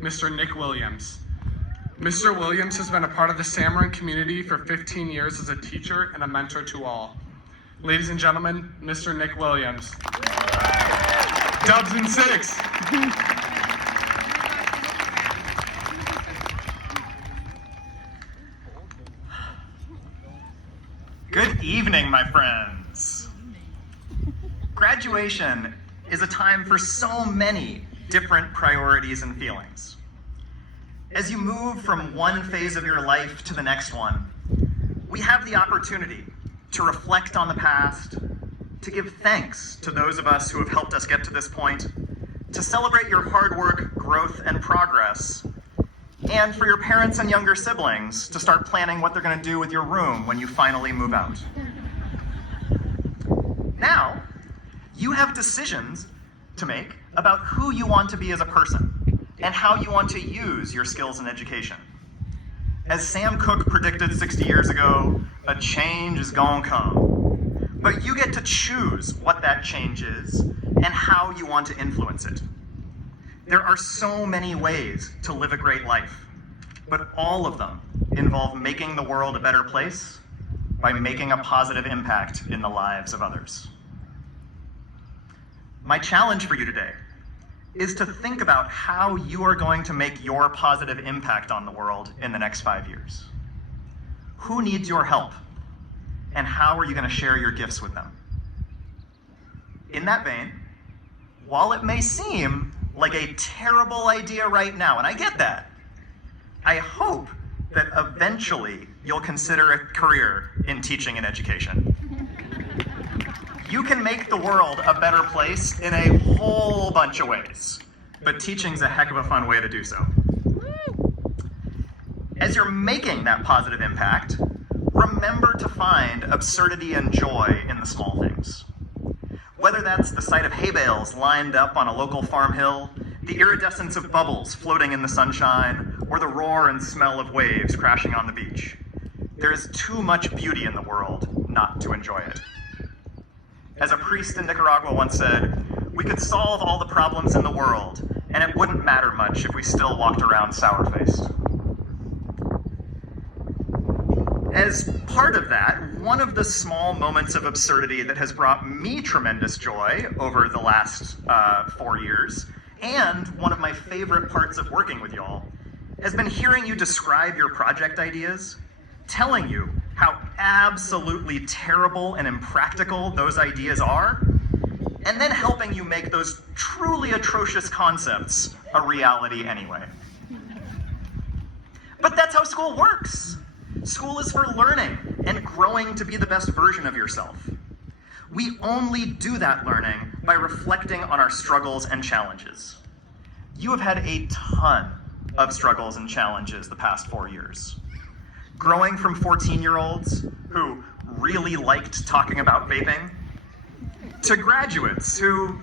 Mr. Nick Williams. Mr. Williams has been a part of the San Marin community for 15 years as a teacher and a mentor to all. Ladies and gentlemen, Mr. Nick Williams. Dubs and six. Good evening, my friends. Graduation is a time for so many different priorities and feelings. As you move from one phase of your life to the next one, we have the opportunity to reflect on the past, to give thanks to those of us who have helped us get to this point, to celebrate your hard work, growth, and progress, and for your parents and younger siblings to start planning what they're going to do with your room when you finally move out. Now, you have decisions to make about who you want to be as a person and how you want to use your skills in education. As Sam Cooke predicted 60 years ago, a change is gonna come. But you get to choose what that change is and how you want to influence it. There are so many ways to live a great life, but all of them involve making the world a better place by making a positive impact in the lives of others. My challenge for you today is to think about how you are going to make your positive impact on the world in the next 5 years. Who needs your help? And how are you going to share your gifts with them? In that vein, while it may seem like a terrible idea right now, and I get that, I hope that eventually you'll consider a career in teaching and education. You can make the world a better place in a whole bunch of ways, but teaching's a heck of a fun way to do so. As you're making that positive impact, remember to find absurdity and joy in the small things. Whether that's the sight of hay bales lined up on a local farm hill, the iridescence of bubbles floating in the sunshine, or the roar and smell of waves crashing on the beach. There is too much beauty in the world not to enjoy it. As a priest in Nicaragua once said, we could solve all the problems in the world, and it wouldn't matter much if we still walked around sour-faced. As part of that, one of the small moments of absurdity that has brought me tremendous joy over the last 4 years, and one of my favorite parts of working with y'all, has been hearing you describe your project ideas, telling you how absolutely terrible and impractical those ideas are, and then helping you make those truly atrocious concepts a reality anyway. But that's how school works. School is for learning and growing to be the best version of yourself. We only do that learning by reflecting on our struggles and challenges. You have had a ton of struggles and challenges the past 4 years. Growing from 14-year-olds who really liked talking about vaping to graduates who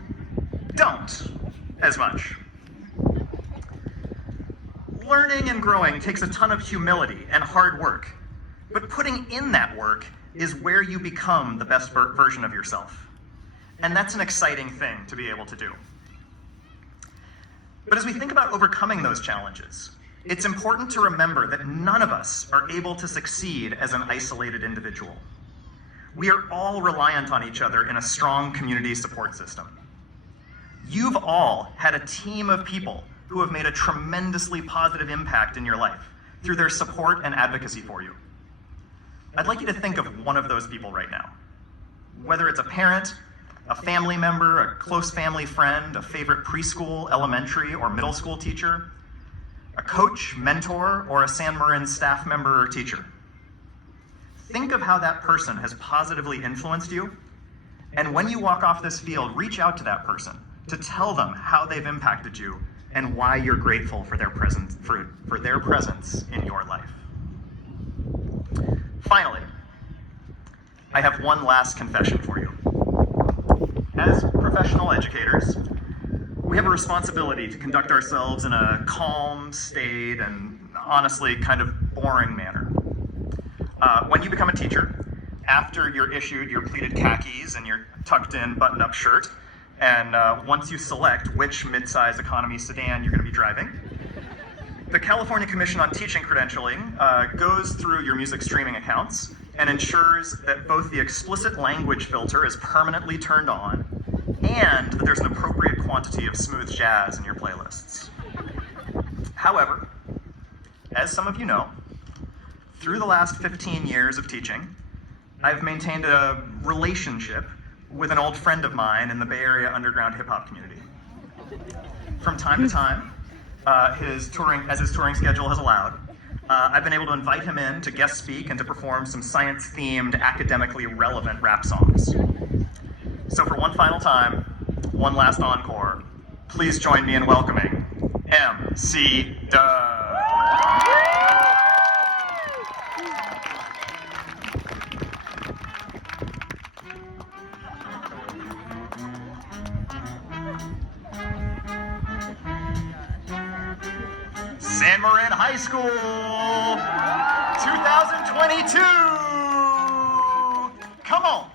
don't as much. Learning and growing takes a ton of humility and hard work, but putting in that work is where you become the best version of yourself. And that's an exciting thing to be able to do. But as we think about overcoming those challenges, it's important to remember that none of us are able to succeed as an isolated individual. We are all reliant on each other in a strong community support system. You've all had a team of people who have made a tremendously positive impact in your life through their support and advocacy for you. I'd like you to think of one of those people right now. Whether it's a parent, a family member, a close family friend, a favorite preschool, elementary, or middle school teacher, a coach, mentor, or a San Marin staff member or teacher. Think of how that person has positively influenced you, and when you walk off this field, reach out to that person to tell them how they've impacted you and why you're grateful for their presence, for their presence in your life. Finally, I have one last confession for you. As professional educators, we have a responsibility to conduct ourselves in a calm, staid, and honestly kind of boring manner. When you become a teacher, after you're issued your pleated khakis and your tucked-in button-up shirt, and once you select which mid-size economy sedan you're going to be driving, The California Commission on Teaching Credentialing goes through your music streaming accounts and ensures that both the explicit language filter is permanently turned on and that there's an appropriate quantity of smooth jazz in your playlists. However, as some of you know, through the last 15 years of teaching, I've maintained a relationship with an old friend of mine in the Bay Area underground hip-hop community. From time to time, as his touring schedule has allowed, I've been able to invite him in to guest speak and to perform some science-themed, academically relevant rap songs. So for one final time, one last encore, please join me in welcoming MC Doug. San Marin High School, 2022. Come on.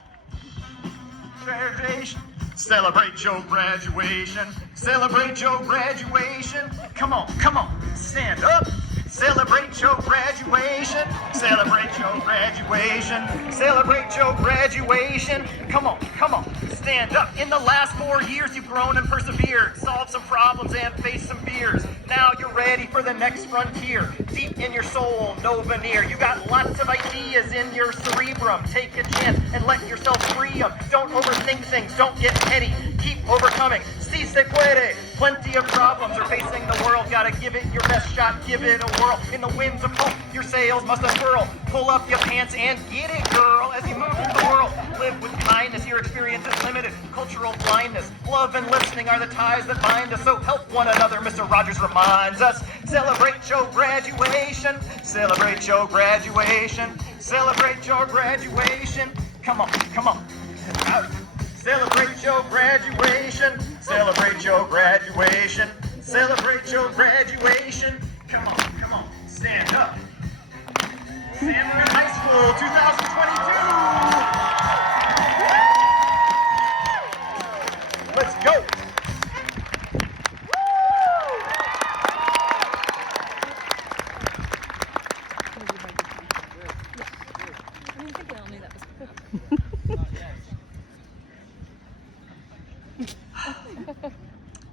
Celebrate your graduation. Celebrate your graduation. Come on, come on. Stand up. Celebrate your graduation. Celebrate your graduation. Celebrate your graduation. Come on, come on. Stand up. In the last 4 years, you've grown and persevered, solved some problems and faced some fears. Now you're ready for the next frontier. Deep in your soul, no veneer. You got lots of ideas in your cerebrum. Take a chance and let yourself free them. Don't overthink things. Don't get petty. Keep overcoming. Si se puede. Plenty of problems are facing the world. Gotta give it your best shot. Give it a whirl. In the winds of hope, your sails must unfurl. Pull up your pants and get it, girl, as you move through the world. Live with kindness. Your experience is limited. Cultural blindness. Love and listening are the ties that bind us. So help one another, Mr. Rogers reminds us. Celebrate your graduation. Celebrate your graduation. Celebrate your graduation. Come on, come on. Celebrate your graduation. Celebrate your graduation. Celebrate your graduation. Come on, come on. Stand up. San Marin High School 2022. Let's go.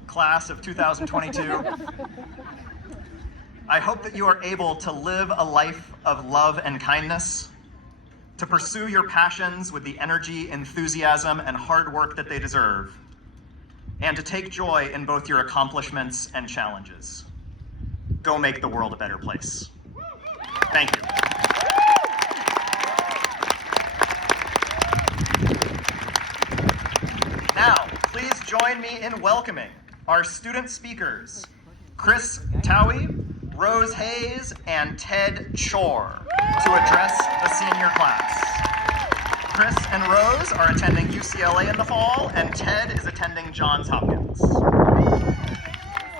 Class of 2022. I hope that you are able to live a life of love and kindness, to pursue your passions with the energy, enthusiasm, and hard work that they deserve, and to take joy in both your accomplishments and challenges. Go make the world a better place. Thank you. Now, please join me in welcoming our student speakers, Chris Towie, Rose Hayes, and Ted Chor, to address the senior class. Chris and Rose are attending UCLA in the fall, and Ted is attending Johns Hopkins.